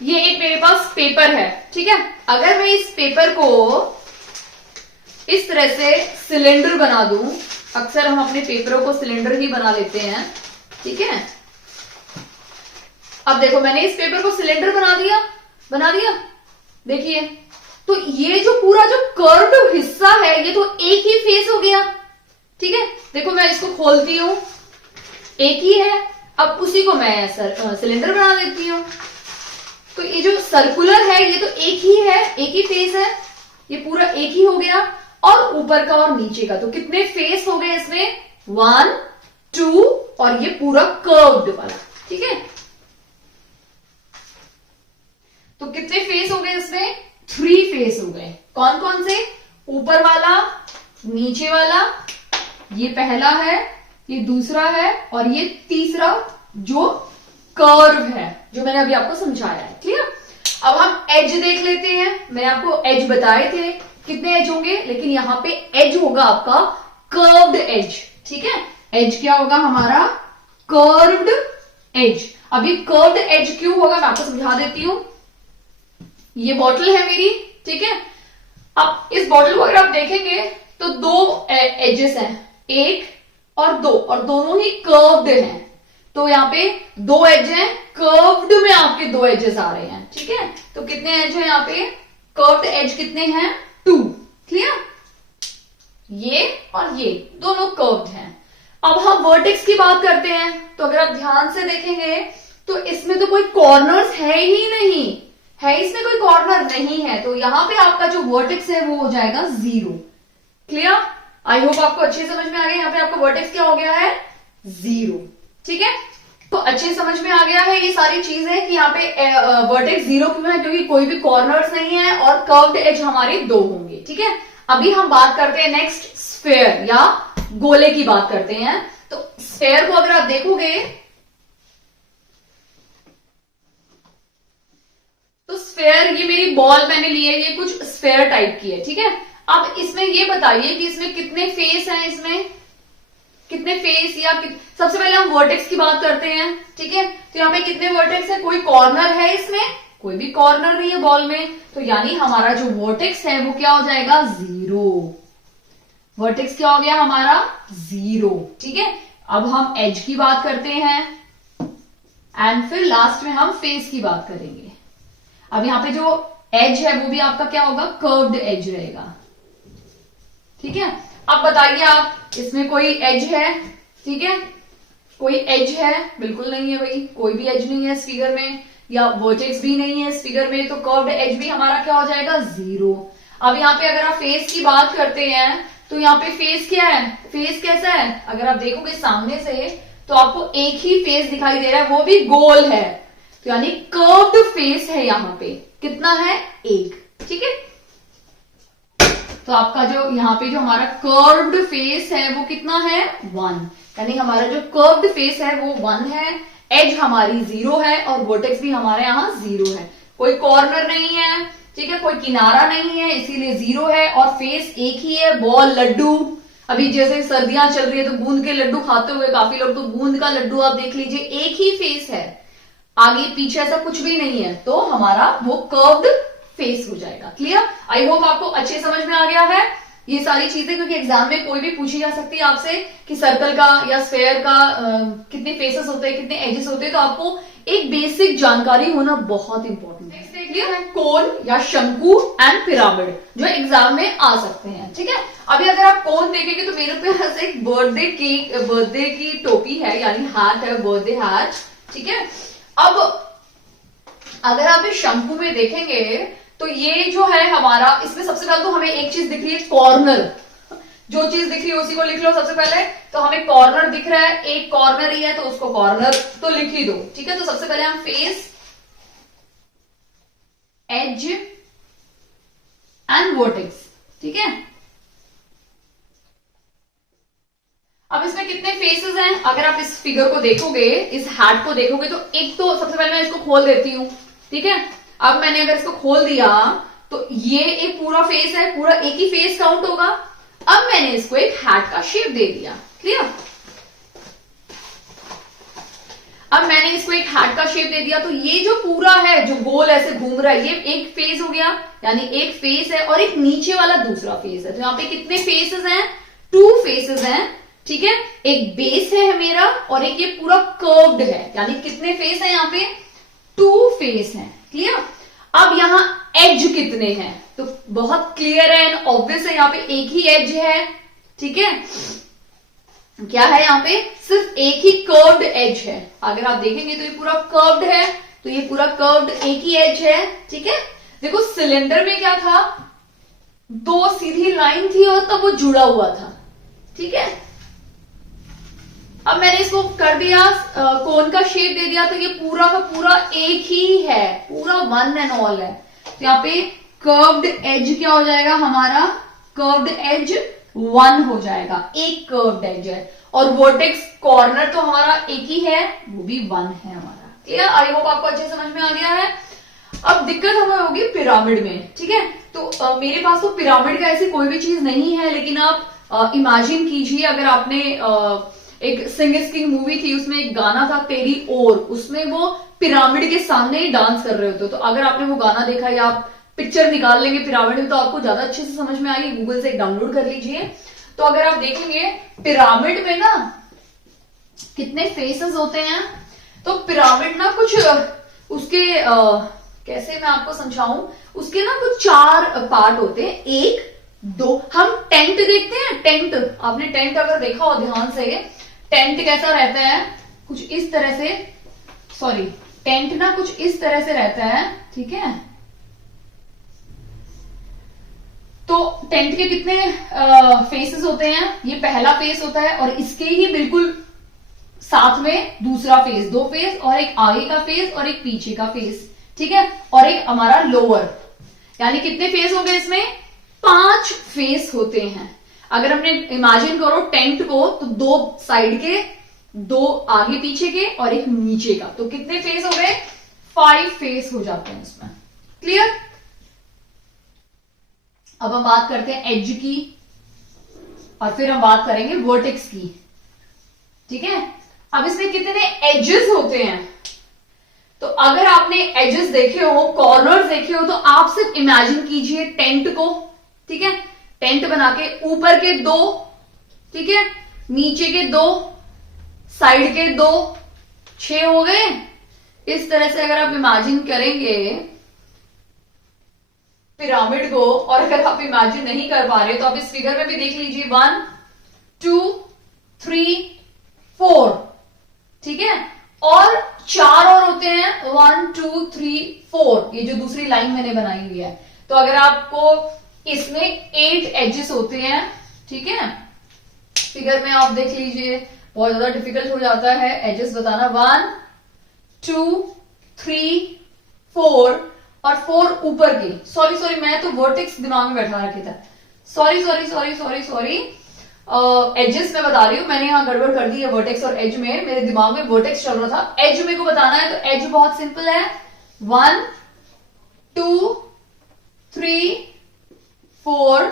ये एक मेरे पास पेपर है, ठीक है। अगर मैं इस पेपर को इस तरह से सिलेंडर बना दूं, अक्सर हम अपने पेपरों को सिलेंडर ही बना लेते हैं, ठीक है। अब देखो मैंने इस पेपर को सिलेंडर बना दिया, देखिए, तो ये जो पूरा जो कर्व्ड हिस्सा है ये तो एक ही फेस हो गया, ठीक है। देखो मैं इसको खोलती हूं, एक ही है, अब उसी को मैं सिलेंडर बना देती हूं, तो ये जो सर्कुलर है ये तो एक ही है, एक ही फेस है, ये पूरा एक ही हो गया। और ऊपर का और नीचे का, तो कितने फेस हो गए इसमें, 1 2 और ये पूरा कर्व्ड वाला, ठीक है। तो कितने फेस हो गए इसमें, 3 फेस हो गए। कौन कौन से, ऊपर वाला, नीचे वाला, ये पहला है, ये दूसरा है और ये तीसरा जो कर्व है, जो मैंने अभी आपको समझाया है, क्लियर। अब हम एज देख लेते हैं। मैंने आपको एज बताए थे, कितने एज होंगे, लेकिन यहां पे एज होगा आपका कर्व्ड एज, ठीक है। एज क्या होगा हमारा, कर्व्ड एज। अभी कर्व्ड एज क्यों होगा मैं आपको समझा देती हूं। ये बॉटल है मेरी, ठीक है। अब इस बॉटल को अगर आप देखेंगे तो 2 एजेस हैं, 1 और 2, और दोनों ही कर्व्ड हैं। तो यहाँ पे 2 एज हैं, कर्व्ड में आपके 2 एजेस आ रहे हैं, ठीक है। तो कितने एज है यहाँ पे, कर्व्ड एज कितने हैं, 2, क्लियर। ये और ये दोनों कर्व्ड हैं। अब हम वर्टेक्स की बात करते हैं, तो अगर आप ध्यान से देखेंगे तो इसमें तो कोई कॉर्नर्स है ही नहीं, है इसमें कोई कॉर्नर नहीं है, तो यहां पे आपका जो वर्टेक्स है वो हो जाएगा 0, क्लियर। आई होप आपको अच्छे समझ में आ गया। यहाँ पे आपका वर्टेक्स क्या हो गया है, 0, ठीक है। तो अच्छे समझ में आ गया है ये सारी चीजें कि यहाँ पे वर्टेक्स 0 क्यों है, क्योंकि कोई भी कॉर्नर्स नहीं है और कर्व्ड एज हमारे 2 होंगे, ठीक है। अभी हम बात करते हैं नेक्स्ट स्फेयर या गोले की बात करते हैं। तो स्फेयर को अगर आप देखोगे तो स्फेयर, ये मेरी बॉल मैंने ली है, ये कुछ स्फेयर टाइप की है, ठीक है। अब इसमें ये बताइए कि इसमें कितने फेस हैं, इसमें कितने फेस या सबसे पहले हम वर्टेक्स की बात करते हैं, ठीक है। तो यहाँ पे कितने वर्टेक्स है, कोई कॉर्नर है इसमें, कोई भी कॉर्नर नहीं है बॉल में, तो यानी हमारा जो वर्टेक्स है वो क्या हो जाएगा, 0। वर्टेक्स क्या हो गया हमारा, 0, ठीक है। अब हम एज की बात करते हैं एंड फिर लास्ट में हम फेस की बात करेंगे। अब यहाँ पे जो एज है वो भी आपका क्या होगा, कर्व्ड एज रहेगा, ठीक है। अब बताइए आप, इसमें कोई एज है, ठीक है, कोई एज है, बिल्कुल नहीं है भाई, कोई भी एज नहीं है इस फिगर में, या वर्टेक्स भी नहीं है इस फिगर में, तो कर्व्ड एज भी हमारा क्या हो जाएगा, 0। अब यहाँ पे अगर आप फेस की बात करते हैं तो यहाँ पे फेस क्या है, फेस कैसा है, अगर आप देखोगे सामने से तो आपको एक ही फेस दिखाई दे रहा है, वो भी गोल है, तो यानी कर्व्ड फेस है। यहाँ पे कितना है, 1, ठीक है। तो आपका जो यहाँ पे जो हमारा कर्व्ड फेस है वो कितना है, 1, यानी हमारा जो कर्व्ड फेस है वो 1 है, एज हमारी 0 है और वर्टेक्स भी हमारे यहाँ 0 है, कोई कॉर्नर नहीं है, ठीक है, कोई किनारा नहीं है, इसीलिए 0 है और फेस एक ही है, बॉल, लड्डू। अभी जैसे सर्दियां चल रही है तो बूंद के लड्डू खाते हुए काफी लोग, तो बूंद का लड्डू आप देख लीजिए, एक ही फेस है, आगे पीछे ऐसा कुछ भी नहीं है, तो हमारा वो कर्व्ड फेस हो जाएगा, क्लियर। आई होप आपको अच्छे समझ में आ गया है ये सारी चीजें, क्योंकि एग्जाम में कोई भी पूछी जा सकती है आपसे कि सर्कल का या स्फेयर का कितने फेसेस होते हैं, कितने एजेस होते हैं, तो आपको एक बेसिक जानकारी होना बहुत इंपॉर्टेंट है। क्लियर है, कोन या शंकु एंड पिरामिड जो एग्जाम में आ सकते हैं, ठीक है। अभी अगर आप कोन देखेंगे तो मेरे पास एक बर्थडे की टोपी है, यानी हैट है, बर्थडे हैट, ठीक है। अब अगर आप इस शंकु में देखेंगे तो ये जो है हमारा, इसमें सबसे पहले तो हमें एक चीज दिख रही है, कॉर्नर। जो चीज दिख रही है उसी को लिख लो सबसे पहले। तो हमें कॉर्नर दिख रहा है, एक कॉर्नर ही है तो उसको कॉर्नर तो लिख ही दो, ठीक है। तो सबसे पहले हम फेस, एज एंड वर्टेक्स, ठीक है। अब इसमें कितने फेसेस हैं, अगर आप इस फिगर को देखोगे, इस हैट को देखोगे, तो एक तो सबसे पहले मैं इसको खोल देती हूं, ठीक है। अब मैंने अगर इसको खोल दिया तो ये एक पूरा फेस है, पूरा एक ही फेस काउंट होगा। अब मैंने इसको एक हैट का शेप दे दिया, क्लियर। अब मैंने इसको एक हैट का शेप दे दिया, तो ये जो पूरा है, जो गोल ऐसे घूम रहा है, ये एक फेस हो गया, यानी एक फेस है और एक नीचे वाला दूसरा फेस है। तो यहां पे कितने फेसेस हैं, 2 फेसेस हैं, ठीक है। एक बेस है मेरा और एक ये पूरा कर्व्ड है, यानी कितने फेस है यहाँ पे, 2 फेस है, क्लियर। अब यहां एज कितने हैं, तो बहुत क्लियर है एंड ऑब्वियस है, यहाँ पे एक ही एज है, ठीक है। क्या है यहाँ पे, सिर्फ एक ही कर्व्ड एज है। अगर आप देखेंगे तो ये पूरा कर्व्ड है, तो ये पूरा कर्व्ड एक ही एज है, ठीक है। देखो सिलेंडर में क्या था, 2 सीधी लाइन थी और तब वो जुड़ा हुआ था, ठीक है। अब मैंने इसको कर दिया, कोन का शेप दे दिया, तो ये पूरा का पूरा एक ही है, पूरा वन एंड ऑल है। तो यहाँ पे कर्व्ड एज क्या हो जाएगा हमारा, कर्व्ड एज 1 हो जाएगा, एक कर्व्ड एज है। और वर्टेक्स कॉर्नर तो हमारा एक ही है, वो भी 1 है हमारा, क्लियर। आई होप आपको अच्छे समझ में आ गया है। अब दिक्कत हमें होगी पिरामिड में, ठीक है। तो मेरे पास तो पिरामिड का ऐसी कोई भी चीज नहीं है, लेकिन आप इमेजिन कीजिए, अगर आपने एक सिंगर्स की मूवी थी, उसमें एक गाना था तेरी ओर, उसमें वो पिरामिड के सामने ही डांस कर रहे होते। तो अगर आपने वो गाना देखा या आप पिक्चर निकाल लेंगे पिरामिड में, तो आपको ज्यादा अच्छे से समझ में आएगी, गूगल से डाउनलोड कर लीजिए। तो अगर आप देखेंगे पिरामिड में ना कितने फेसेस होते हैं, तो पिरामिड ना कुछ उसके कैसे मैं आपको समझाऊं, उसके ना कुछ 4 पार्ट होते हैं, 1 2। हम टेंट देखते हैं, टेंट, आपने टेंट अगर देखा हो ध्यान से, टेंट कैसा रहता है, कुछ इस तरह से, सॉरी टेंट ना कुछ इस तरह से रहता है, ठीक है। तो टेंट के कितने फेसेस होते हैं, ये पहला फेस होता है और इसके ही बिल्कुल साथ में दूसरा फेस, 2 फेस, और एक आगे का फेस और एक पीछे का फेस, ठीक है। और एक हमारा लोअर, यानी कितने फेस हो गए इसमें, 5 फेस होते हैं। अगर हमने इमेजिन करो टेंट को, तो 2 साइड के, 2 आगे पीछे के और एक नीचे का, तो कितने फेस हो गए, 5 फेस हो जाते हैं इसमें, क्लियर। अब हम बात करते हैं एज की और फिर हम बात करेंगे वर्टेक्स की, ठीक है। अब इसमें कितने एजेस होते हैं, तो अगर आपने एजेस देखे हो, कॉर्नर्स देखे हो, तो आप सिर्फ इमेजिन कीजिए टेंट को, ठीक है। टेंट बना के ऊपर के 2, ठीक है, नीचे के 2, साइड के 2, 6 हो गए। इस तरह से अगर आप इमेजिन करेंगे पिरामिड को, और अगर आप इमेजिन नहीं कर पा रहे तो आप इस फिगर में भी देख लीजिए, 1 2 3 4, ठीक है। और 4 और होते हैं, 1 2 3 4, ये जो दूसरी लाइन मैंने बनाई हुई है। तो अगर आपको इसमें 8 एजेस होते हैं, ठीक है। फिगर में आप देख लीजिए, बहुत ज्यादा डिफिकल्ट हो जाता है एजेस बताना। 1 2 3 4 और 4 ऊपर के, सॉरी मैं तो वर्टेक्स दिमाग में बैठा रखे था, सॉरी एजेस मैं बता रही हूं, मैंने यहां गड़बड़ कर दी है वर्टेक्स और एज में, मेरे दिमाग में वर्टेक्स चल रहा था, एज मेरे को बताना है। तो एज बहुत सिंपल है, 1 2 3 4,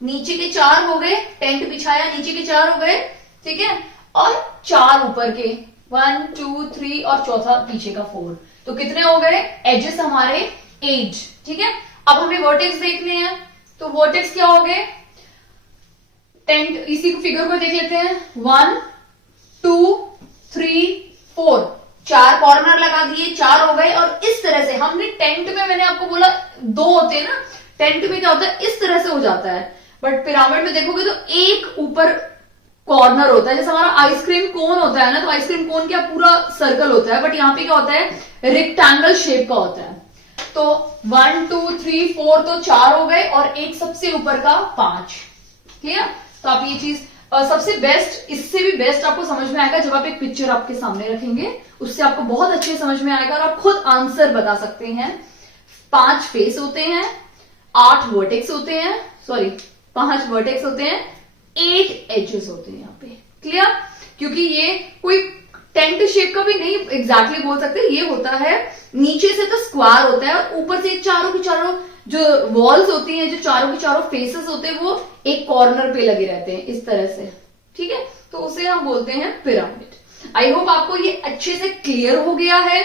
नीचे के 4 हो गए, टेंट बिछाया, नीचे के 4 हो गए, ठीक है। और 4 ऊपर के, 1 2 3 और चौथा पीछे का 4, तो कितने हो गए एजेस हमारे, 8, ठीक है। अब हमें वर्टेक्स देखने हैं, तो वर्टेक्स क्या हो गए, टेंट, इसी फिगर को देख लेते हैं, 1 2 3 4, 4 कॉर्नर लगा दिए, 4 हो गए। और इस तरह से हमने टेंट में, मैंने आपको बोला 2 होते हैं ना, टेंट में क्या होता है, इस तरह से हो जाता है, बट पिरामिड में देखोगे तो एक ऊपर कॉर्नर होता है, जैसे हमारा आइसक्रीम कोन होता है ना, तो आइसक्रीम कोन क्या पूरा सर्कल होता है, बट यहाँ पे क्या होता है, रेक्टेंगल शेप का होता है। तो 1 2 3 4 तो 4 हो गए और एक सबसे ऊपर का 5। क्लियर? तो आप ये चीज सबसे बेस्ट, इससे भी बेस्ट आपको समझ में आएगा जब आप एक पिक्चर आपके सामने रखेंगे, उससे आपको बहुत अच्छे समझ में आएगा और आप खुद आंसर बता सकते हैं। 5 फेस होते हैं, 8 वर्टेक्स होते हैं, सॉरी 5 वर्टेक्स होते हैं, 8 एजेस होते हैं यहाँ पे। क्लियर? क्योंकि ये कोई टेंट शेप का भी नहीं एग्जैक्टली बोल सकते, ये होता है नीचे से तो स्क्वायर होता है और ऊपर से चारों की चारों जो वॉल्स होती हैं, जो चारों की चारों फेसेस होते हैं, वो एक कॉर्नर पे लगे रहते हैं इस तरह से। ठीक है? तो उसे हम बोलते हैं पिरामिड। आई होप आपको ये अच्छे से क्लियर हो गया है,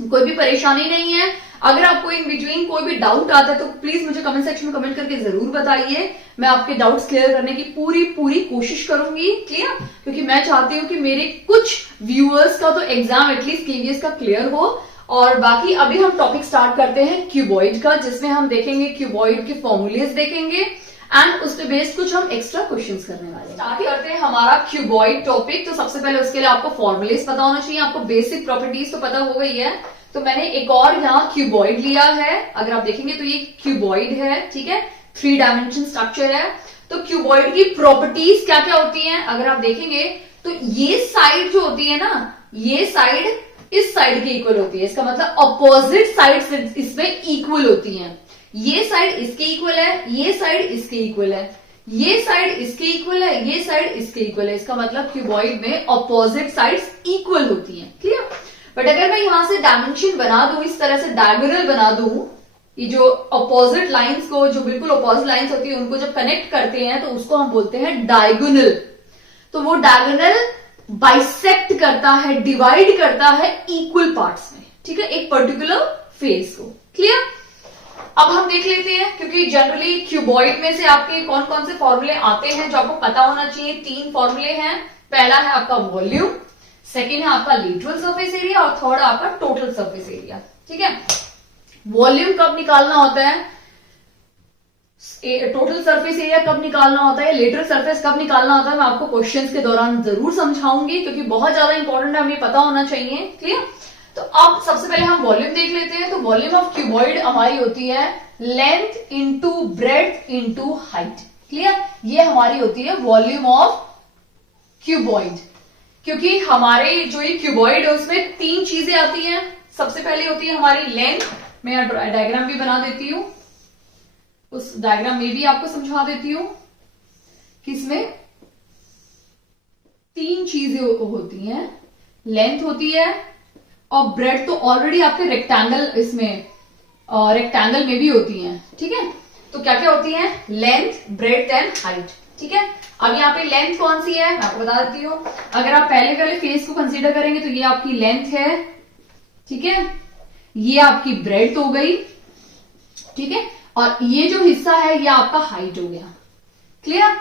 कोई भी परेशानी नहीं है। अगर आपको इन बिटवीन कोई भी डाउट आता है तो प्लीज मुझे कमेंट सेक्शन में कमेंट करके जरूर बताइए। मैं आपके डाउट्स क्लियर करने की पूरी कोशिश करूंगी। क्लियर? क्योंकि मैं चाहती हूं कि मेरे कुछ व्यूअर्स का तो एग्जाम एटलीस्ट केवीएस का क्लियर हो। और बाकी अभी हम टॉपिक स्टार्ट करते हैं क्यूबॉइड का, जिसमें हम देखेंगे क्यूबॉइड के फॉर्मूलेज देखेंगे एंड उस पे बेस्ड कुछ हम एक्स्ट्रा क्वेश्चंस करने वाले हैं। स्टार्ट करते हैं हमारा क्यूबॉइड टॉपिक। तो सबसे पहले उसके लिए आपको फॉर्मूलेज पता होना चाहिए, आपको बेसिक प्रॉपर्टीज तो पता हो गई है। तो मैंने एक और यहाँ क्यूबॉइड लिया है, अगर आप देखेंगे तो ये क्यूबॉइड है। ठीक है? 3 डायमेंशन स्ट्रक्चर है। तो क्यूबॉइड की प्रॉपर्टीज क्या क्या होती हैं अगर आप देखेंगे तो ये साइड जो होती है ना, ये साइड इस साइड के इक्वल होती है। इसका मतलब अपोजिट साइड इसमें इक्वल होती हैं। ये साइड इसके इक्वल है, ये साइड इसके इक्वल है, ये साइड इसके इक्वल है, ये साइड इसके इक्वल है। इसका मतलब क्यूबॉइड में अपोजिट साइड्स इक्वल होती हैं। क्लियर? बट अगर मैं यहां से डायमेंशन बना दूं, इस तरह से डायगोनल बना दूं, ये जो अपोजिट लाइंस को, जो बिल्कुल अपोजिट लाइंस होती है, उनको जब कनेक्ट करते हैं तो उसको हम बोलते हैं डायगोनल। तो वो डायगोनल बाइसेक्ट करता है, डिवाइड करता है इक्वल पार्ट्स में। ठीक है? एक पर्टिकुलर फेस को। क्लियर? अब हम देख लेते हैं, क्योंकि जनरली क्यूबॉइड में से आपके कौन कौन से फॉर्मूले आते हैं जो आपको पता होना चाहिए। 3 फॉर्मूले हैं। पहला है आपका वॉल्यूम, सेकेंड है आपका लेटरल सरफेस एरिया और थर्ड आपका टोटल सरफेस एरिया। ठीक है? वॉल्यूम कब निकालना होता है, टोटल सरफेस एरिया कब निकालना होता है, लेटरल सरफेस कब निकालना होता है, मैं आपको क्वेश्चंस के दौरान जरूर समझाऊंगी, क्योंकि बहुत ज्यादा इंपॉर्टेंट है, हमें पता होना चाहिए। क्लियर? तो अब सबसे पहले हम वॉल्यूम देख लेते हैं। तो वॉल्यूम ऑफ क्यूबॉइड हमारी होती है length into breadth into height. Clear? ये हमारी होती है वॉल्यूम ऑफ क्यूबॉइड। क्योंकि हमारे जो ये क्यूबॉइड है उसमें 3 चीजें आती हैं। सबसे पहले होती है हमारी लेंथ, मैं डायग्राम भी बना देती हूं, उस डायग्राम में भी आपको समझा देती हूं कि इसमें 3 चीजें होती हैं। लेंथ होती है और ब्रेड तो ऑलरेडी आपके रेक्टेंगल, इसमें रेक्टेंगल में भी होती हैं। ठीक है? तो क्या क्या होती हैं? Length, breadth and height. ठीक है? अब यहाँ पे लेंथ कौन सी है मैं आपको बता देती हूँ। अगर आप पहले वाले फेस को कंसीडर करेंगे तो ये आपकी लेंथ है। ठीक है? ये आपकी ब्रेड्थ हो गई। ठीक है? और ये जो हिस्सा है ये आपका हाइट हो गया। क्लियर?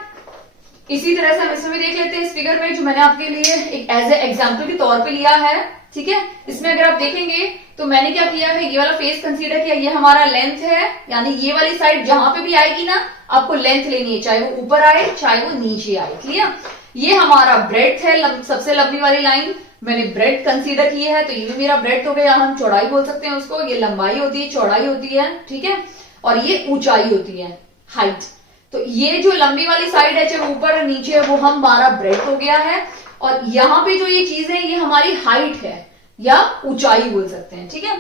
इसी तरह से हम इसमें भी देख लेते हैं इस फिगर में, जो मैंने आपके लिए एक एज ए एग्जाम्पल के तौर पे लिया है। ठीक है? इसमें अगर आप देखेंगे तो मैंने क्या किया है, ये वाला फेस कंसीडर किया, ये हमारा लेंथ है, यानी ये वाली साइड जहां पे भी आएगी ना आपको लेंथ लेनी है, चाहे वो ऊपर आए चाहे वो नीचे आए। क्लियर? ये हमारा ब्रेड्थ है, सबसे लंबी वाली लाइन मैंने ब्रेड्थ कंसीडर की है, तो ये भी मेरा ब्रेड्थ हो गया। हम चौड़ाई बोल सकते हैं उसको, ये लंबाई होती है, चौड़ाई होती है। ठीक है? और ये ऊंचाई होती है, हाइट। तो ये जो लंबी वाली साइड है, चाहे ऊपर और नीचे है, वो हमारा ब्रेड्थ हो गया है। और यहाँ पे जो ये चीज है ये हमारी हाइट है या ऊंचाई बोल सकते हैं। ठीक है?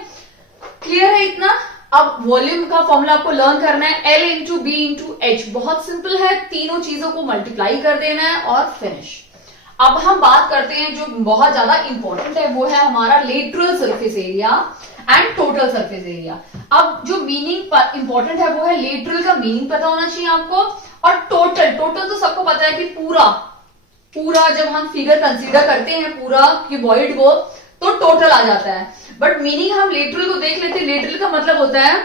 क्लियर है इतना? अब वॉल्यूम का फॉर्मूला आपको लर्न करना है, L into B into H. बहुत सिंपल है, तीनों चीजों को मल्टीप्लाई कर देना है और फिनिश। अब हम बात करते हैं जो बहुत ज्यादा इंपॉर्टेंट है, वो है हमारा lateral surface area and total surface area. अब जो मीनिंग इंपॉर्टेंट है वो है लेटरल का मीनिंग पता होना चाहिए आपको, और टोटल तो सबको पता है कि पूरा जब हम फिगर कंसीडर करते हैं पूरा क्यूबॉइड को तो टोटल आ जाता है। बट मीनिंग हम लेटरल को देख लेते हैं। लेटरल का मतलब होता है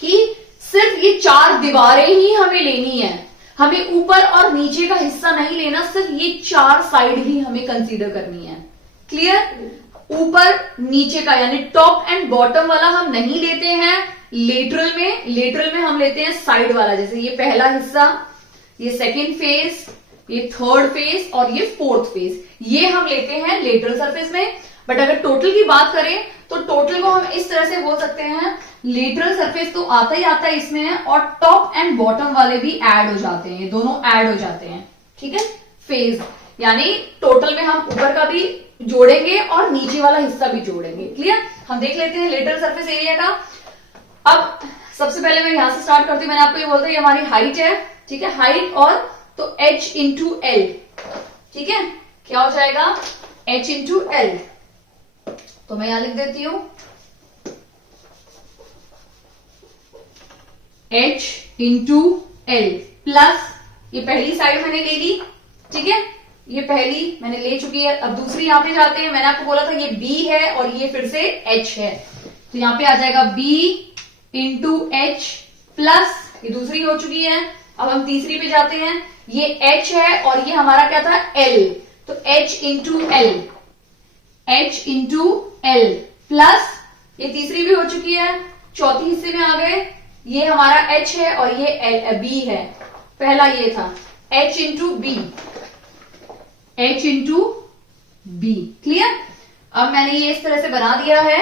कि सिर्फ ये 4 दीवारें ही हमें लेनी है, हमें ऊपर और नीचे का हिस्सा नहीं लेना, सिर्फ ये 4 साइड ही हमें कंसीडर करनी है। क्लियर? ऊपर नीचे का यानी टॉप एंड बॉटम वाला हम नहीं लेते हैं लेटरल में हम लेते हैं साइड वाला। जैसे ये पहला हिस्सा, ये सेकेंड फेस, ये थर्ड फेस और ये फोर्थ फेस, ये हम लेते हैं लेटरल सरफेस में। बट अगर टोटल की बात करें तो टोटल को हम इस तरह से बोल सकते हैं, लेटरल सरफेस तो आता ही आता है इसमें, और टॉप एंड बॉटम वाले भी ऐड हो जाते हैं, ये दोनों ऐड हो जाते हैं, ठीक है। फेज यानी टोटल में हम ऊपर का भी जोड़ेंगे और नीचे वाला हिस्सा भी जोड़ेंगे। क्लियर? हम देख लेते हैं लेटरल सरफेस एरिया का। अब सबसे पहले मैं यहां से स्टार्ट करती हूँ। मैंने आपको ये बोलता है ये हमारी हाइट है, ठीक है, हाइट, और तो h इंटू एल, ठीक है, क्या हो जाएगा h इंटू एल। तो मैं यहां लिख देती हूं h इंटू एल प्लस, ये पहली साइड मैंने ले ली, ठीक है, ये पहली मैंने ले चुकी है। अब दूसरी यहां पे जाते हैं। मैंने आपको बोला था ये b है और ये फिर से h है, तो यहां पे आ जाएगा b इंटू एच प्लस, ये दूसरी हो चुकी है। अब हम तीसरी पे जाते हैं, ये h है और ये हमारा क्या था l, तो h into L, h into L plus, ये तीसरी भी हो चुकी है। चौथी हिस्से में आ गए, ये हमारा h है और ये b है, पहला ये था h into B, h into B. Clear? अब मैंने ये इस तरह से बना दिया है।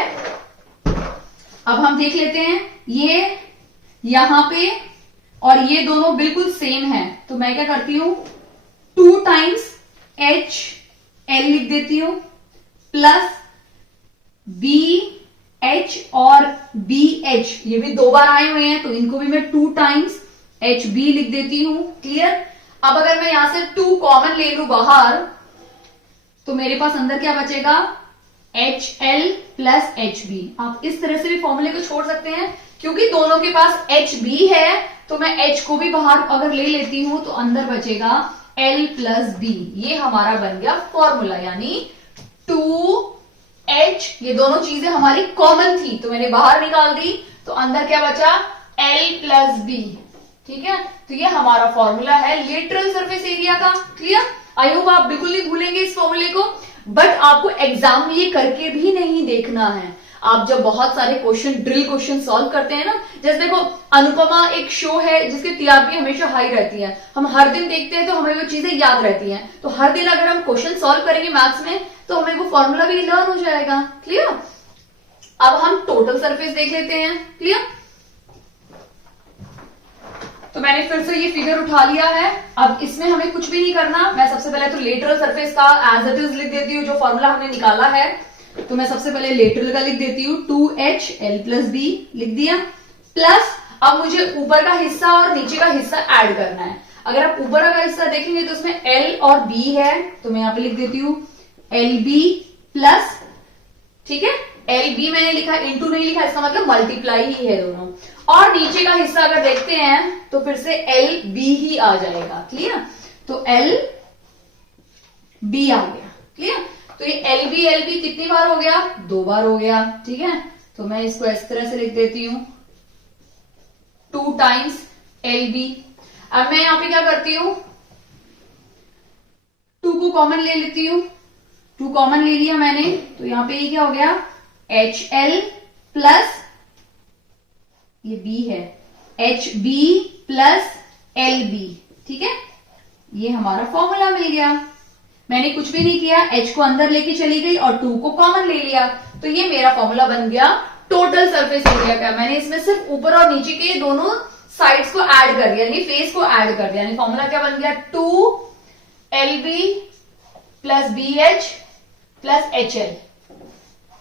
अब हम देख लेते हैं, ये यहां पे और ये दोनों बिल्कुल सेम है, तो मैं क्या करती हूं 2 टाइम्स एच एल लिख देती हूं प्लस बी एच और बी एच, ये भी 2 बार आए हुए हैं तो इनको भी मैं 2 टाइम्स एच बी लिख देती हूं। क्लियर? अब अगर मैं यहां से 2 कॉमन ले लूं बाहर, तो मेरे पास अंदर क्या बचेगा H L plus H B. आप इस तरह से भी फॉर्मूले को छोड़ सकते हैं, क्योंकि दोनों के पास एच बी है तो मैं एच को भी बाहर अगर ले लेती हूं तो अंदर बचेगा एल प्लस बी। ये हमारा बन गया फॉर्मूला, यानी 2h, ये दोनों चीजें हमारी कॉमन थी तो मैंने बाहर निकाल दी, तो अंदर क्या बचा एल प्लस बी। ठीक है, तो ये हमारा फॉर्मूला है लेटरल सरफेस एरिया का। क्लियर? आई होप आप बिल्कुल नहीं भूलेंगे इस फॉर्मूले को, बट आपको एग्जाम में ये करके भी नहीं देखना है। आप जब बहुत सारे क्वेश्चन, ड्रिल क्वेश्चन सॉल्व करते हैं ना, जैसे देखो अनुपमा एक शो है जिसकी टीआरपी हमेशा हाई रहती है, हम हर दिन देखते हैं तो हमें वो चीजें याद रहती हैं, तो हर दिन अगर हम क्वेश्चन सॉल्व करेंगे मैथ्स में तो हमें वो फॉर्मूला भी लर्न हो जाएगा। क्लियर? अब हम टोटल सरफेस देख लेते हैं। क्लियर? तो मैंने फिर से ये फिगर उठा लिया है। अब इसमें हमें कुछ भी नहीं करना, मैं सबसे पहले तो लेटरल सरफेस का एज इट इज लिख देती हूँ, जो फॉर्मूला हमने निकाला है। तो मैं सबसे पहले लेटरल का लिख देती हूँ 2h l प्लस बी, लिख दिया, प्लस अब मुझे ऊपर का हिस्सा और नीचे का हिस्सा ऐड करना है। अगर आप ऊपर का हिस्सा देखेंगे तो उसमें l और b है, तो मैं यहां पे लिख देती हूँ lb प्लस, ठीक है, lb मैंने लिखा, इंटू नहीं लिखा, इसका मतलब मल्टीप्लाई ही है दोनों। और नीचे का हिस्सा अगर देखते हैं तो फिर से lb ही आ जाएगा। क्लियर? तो lb आ गया। क्लियर? तो ये lb कितनी बार हो गया? 2 बार हो गया। ठीक है, तो मैं इसको इस तरह से लिख देती हूं 2 टाइम्स lb। अब मैं यहां पे क्या करती हूं, 2 को कॉमन ले लेती हूं, 2 कॉमन ले लिया मैंने, तो यहां पे ये क्या हो गया hl प्लस, ये b है, hb प्लस lb। ठीक है, ये हमारा फॉर्मूला मिल गया। मैंने कुछ भी नहीं किया, h को अंदर लेके चली गई और 2 को कॉमन ले लिया, तो ये मेरा फॉर्मूला बन गया टोटल सरफेस एरिया का। मैंने इसमें सिर्फ ऊपर और नीचे के दोनों साइड्स को ऐड कर दिया, यानी फेस को ऐड कर दिया, यानी फॉर्मूला क्या बन गया 2lb plus bh plus hl।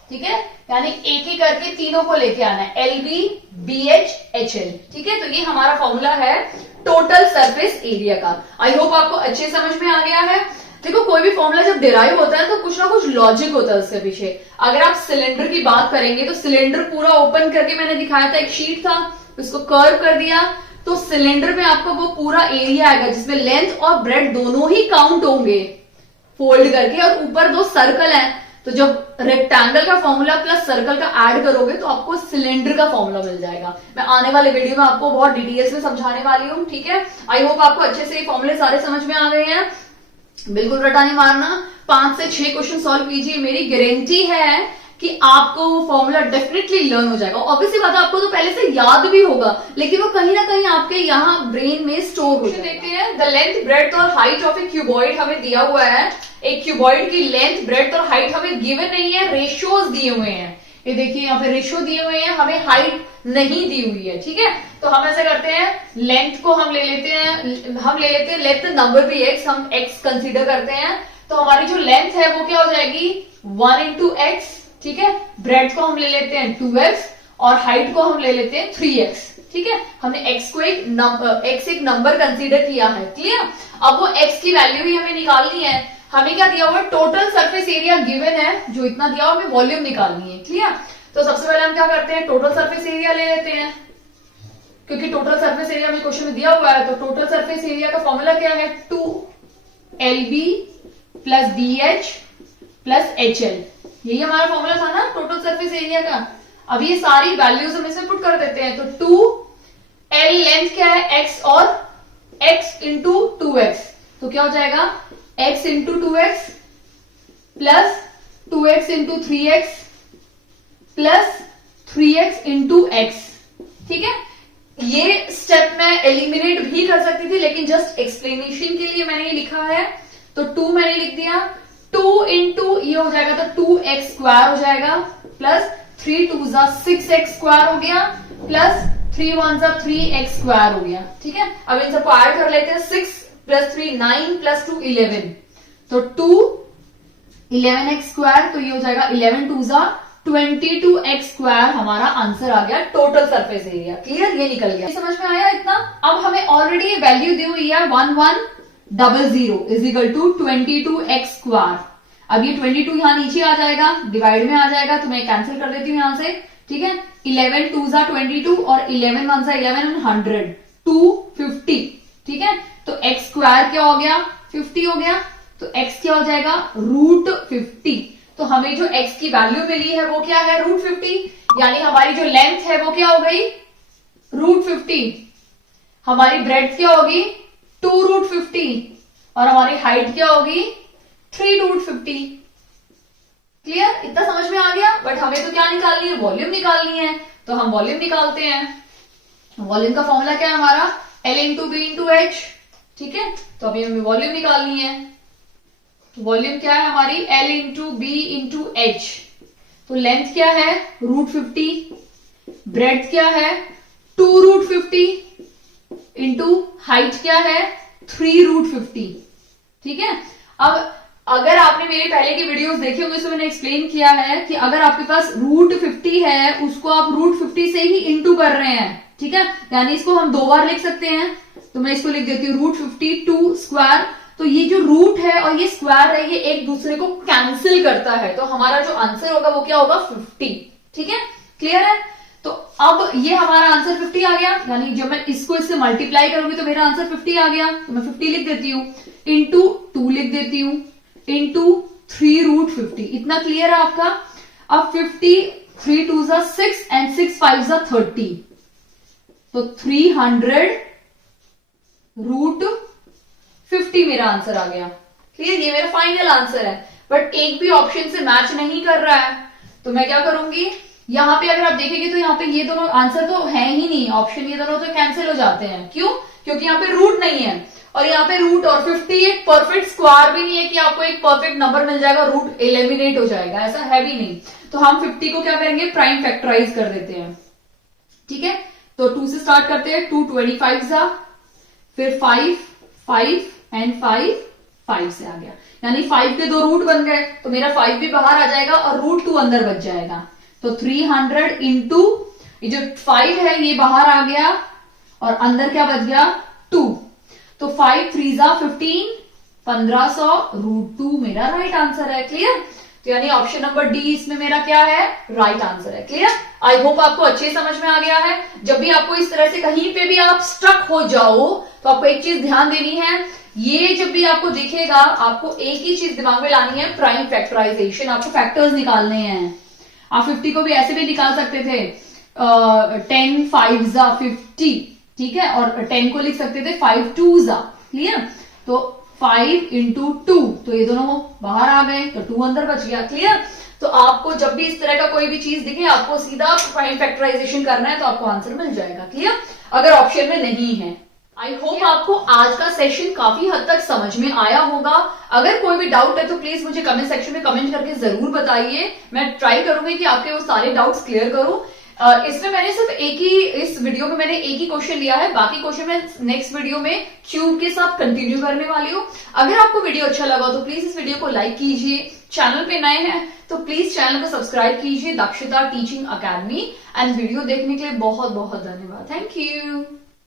ठीक है, यानी एक ही करके तीनों को लेके आना है, lb bh hl। ठीक है, तो ये हमारा फॉर्मूला है टोटल सरफेस एरिया का। आई होप आपको अच्छे समझ में आ गया है। देखो, कोई भी फॉर्मूला जब डिराइव होता है तो कुछ ना कुछ लॉजिक होता है उसके पीछे। अगर आप सिलेंडर की बात करेंगे तो सिलेंडर पूरा ओपन करके मैंने दिखाया था, एक शीट था, उसको कर्व कर दिया, तो सिलेंडर में आपका वो पूरा एरिया आएगा जिसमें लेंथ और ब्रेड दोनों ही काउंट होंगे फोल्ड करके, और ऊपर 2 सर्कल है, तो जब रेक्टेंगल का फॉर्मूला प्लस सर्कल का ऐड करोगे तो आपको सिलेंडर का फॉर्मूला मिल जाएगा। मैं आने वाले वीडियो में आपको बहुत डिटेल्स में समझाने वाली हूँ। ठीक है, आई होप आपको अच्छे से फॉर्मूले सारे समझ में आ गए हैं। बिल्कुल रटा नहीं मारना, 5 से 6 क्वेश्चन सॉल्व कीजिए, मेरी गारंटी है कि आपको वो फॉर्मूला डेफिनेटली लर्न हो जाएगा। ऑब्वियसली बात है, आपको तो पहले से याद भी होगा, लेकिन वो कहीं ना कहीं आपके यहाँ ब्रेन में स्टोर हो जाएगा। देखते हैं, द लेंथ ब्रेड्थ और हाइट ऑफ ए क्यूबॉइड हमें दिया हुआ है। एक क्यूबॉइड की लेंथ ब्रेड्थ और हाइट हमें गिवन नहीं है, रेशियोज दिए हुए हैं। ये देखिए यहाँ पे रेशियो दिए हुए हैं, हमें हाइट नहीं दी हुई है, ठीक है। तो हम ऐसे करते हैं, लेंथ को हम ले लेते हैं let the number be x, हम एक्स कंसीडर करते हैं। तो हमारी जो लेंथ है वो क्या हो जाएगी 1 इंटू एक्स, ठीक है। ब्रेड को हम ले लेते हैं 2x और हाइट को हम ले लेते हैं 3x, ठीक है। हमने x को एक नंबर कंसीडर किया है, क्लियर। अब वो x की वैल्यू भी हमें निकालनी है। हमें क्या दिया हुआ है, टोटल सरफेस एरिया गिवन है, जो इतना दिया हुआ हमें वॉल्यूम निकालनी है, क्लियर। तो सबसे पहले हम क्या करते हैं, टोटल सरफेस एरिया ले लेते हैं, क्योंकि टोटल सरफेस एरिया में क्वेश्चन में दिया हुआ है। तो टोटल सरफेस एरिया का फॉर्मूला क्या है, 2LB plus DH plus HL, यही हमारा फॉर्मूला था ना टोटल सरफेस एरिया का। अब ये सारी वैल्यूज हम इसमें पुट कर देते हैं। तो 2L लेंथ क्या है x और x इंटू 2x, तो क्या हो जाएगा x into 2x plus 2x into 3x plus 3x into x, ठीक है। ये स्टेप मैं एलिमिनेट भी कर सकती थी, लेकिन जस्ट एक्सप्लेनेशन के लिए मैंने ये लिखा है। तो 2 मैंने लिख दिया, 2 इंटू ये हो जाएगा तो 2x स्क्वायर हो जाएगा, प्लस 3 2 जा 6x स्क्वायर हो गया, प्लस 3 1 जा 3x स्क्वायर हो गया, ठीक है। अब इन सबको ऐड कर लेते हैं, 6 प्लस 3 9 प्लस 2 11, तो 2 11x स्क्वायर, तो ये हो जाएगा 11 2 जा 22x स्क्वायर, हमारा आंसर आ गया टोटल सरफेस एरिया, क्लियर। ये निकल गया, समझ में आया इतना। अब हमें ऑलरेडी वैल्यू दी हुई है 1100 is equal to 22x square. अब ये 22 यहां नीचे आ जाएगा, डिवाइड में आ जाएगा, तो मैं कैंसिल कर देती हूँ यहां से, ठीक है। 11 2 जा 22 और 11 1 जा 11 100 250, ठीक है। तो x स्क्वायर क्या हो गया 50 हो गया, तो x क्या हो जाएगा √50। तो हमें जो x की वैल्यू मिली है वो क्या है √50, यानी हमारी जो लेंथ है वो क्या हो गई √50, हमारी ब्रेड्थ क्या होगी 2√50 और हमारी हाइट क्या होगी 3√50, क्लियर। इतना समझ में आ गया। बट हमें तो क्या निकालनी है, वॉल्यूम निकालनी है, तो हम वॉल्यूम निकालते हैं। वॉल्यूम का फॉर्मूला क्या है हमारा, L into B into H, ठीक है। तो अभी हमें वॉल्यूम निकालनी है। वॉल्यूम क्या है हमारी L into B into H, तो लेंथ क्या है √50, ब्रेड्थ क्या है 2√50 इंटू हाइट क्या है 3√50, ठीक है। अब अगर आपने मेरे पहले की वीडियोस देखी होंगी, उसमें मैंने एक्सप्लेन किया है कि अगर आपके पास √50 है, उसको आप √50 से ही इंटू कर रहे हैं, ठीक है। यानी इसको हम 2 बार लिख सकते हैं, तो मैं इसको लिख देती हूँ √50 2 स्क्वायर। तो ये जो रूट है और ये स्क्वायर है, ये एक दूसरे को कैंसिल करता है, तो हमारा जो आंसर होगा वो क्या होगा 50, ठीक है, क्लियर है। तो अब ये हमारा आंसर 50 आ गया, यानी जब मैं इसको इससे मल्टीप्लाई करूंगी तो मेरा आंसर 50 आ गया। तो मैं 50 लिख देती हूँ, इंटू 2 लिख देती हूँ, इंटू 3√50, इतना क्लियर है आपका। अब 50 3 2 जा 6 एंड 6 5 जा 30, तो 300√50 मेरा आंसर आ गया, क्लियर। ये मेरा फाइनल आंसर है, बट एक भी ऑप्शन से मैच नहीं कर रहा है, तो मैं क्या करूंगी, यहाँ पे अगर आप देखेंगे तो यहाँ पे ये दोनों आंसर तो है ही नहीं, ऑप्शन ये दोनों तो कैंसिल हो जाते हैं। क्यों, क्योंकि यहाँ पे रूट नहीं है, और यहाँ पे रूट और 50 एक परफेक्ट स्क्वायर भी नहीं है कि आपको एक परफेक्ट नंबर मिल जाएगा, रूट एलिमिनेट हो जाएगा, ऐसा है भी नहीं। तो हम 50 को क्या करेंगे, प्राइम फैक्टराइज कर देते हैं, ठीक है। तो 2 से स्टार्ट करते हैं, 2 25 जा, फिर 5 5 एंड 5 5 से आ गया, यानी 5 के 2 रूट बन गए, तो मेरा 5 भी बाहर आ जाएगा और √2 अंदर बच जाएगा। तो 300 इंटू ये जो 5 है ये बाहर आ गया और अंदर क्या बच गया 2, तो 5 3 जा 15 1500 √2 मेरा राइट आंसर है, क्लियर। तो यानी ऑप्शन नंबर डी इसमें मेरा क्या है, राइट आंसर है, क्लियर। आई होप आपको अच्छे समझ में आ गया है। जब भी आपको इस तरह से कहीं पे भी आप स्ट्रक हो जाओ, तो आपको एक चीज ध्यान देनी है, ये जब भी आपको दिखेगा आपको एक ही चीज दिमाग में लानी है, प्राइम फैक्टराइजेशन, आपको फैक्टर्स निकालने हैं। आप 50 को भी ऐसे भी निकाल सकते थे, 10 5 जा 50, ठीक है, और 10 को लिख सकते थे 5 2 जा, क्लियर। तो 5 इंटू 2, तो ये दोनों बाहर आ गए, तो 2 अंदर बच गया, क्लियर। तो आपको जब भी इस तरह का कोई भी चीज दिखे, आपको सीधा प्राइम फैक्टराइजेशन करना है, तो आपको आंसर मिल जाएगा, क्लियर, अगर ऑप्शन में नहीं है, आई होप आपको आज का सेशन काफी हद तक समझ में आया होगा। अगर कोई भी डाउट है तो प्लीज मुझे कमेंट सेक्शन में कमेंट करके जरूर बताइए। मैं ट्राई करूंगी कि आपके वो सारे डाउट्स क्लियर करूं। इसमें मैंने सिर्फ इस वीडियो में मैंने एक ही क्वेश्चन लिया है, बाकी क्वेश्चन मैं नेक्स्ट वीडियो में क्यूब के साथ कंटिन्यू करने वाली हूँ। अगर आपको वीडियो अच्छा लगा तो प्लीज इस वीडियो को लाइक कीजिए। चैनल पे नए हैं तो प्लीज चैनल को सब्सक्राइब कीजिए, दक्षता टीचिंग अकेडमी। एंड वीडियो देखने के लिए बहुत बहुत धन्यवाद। Thank you.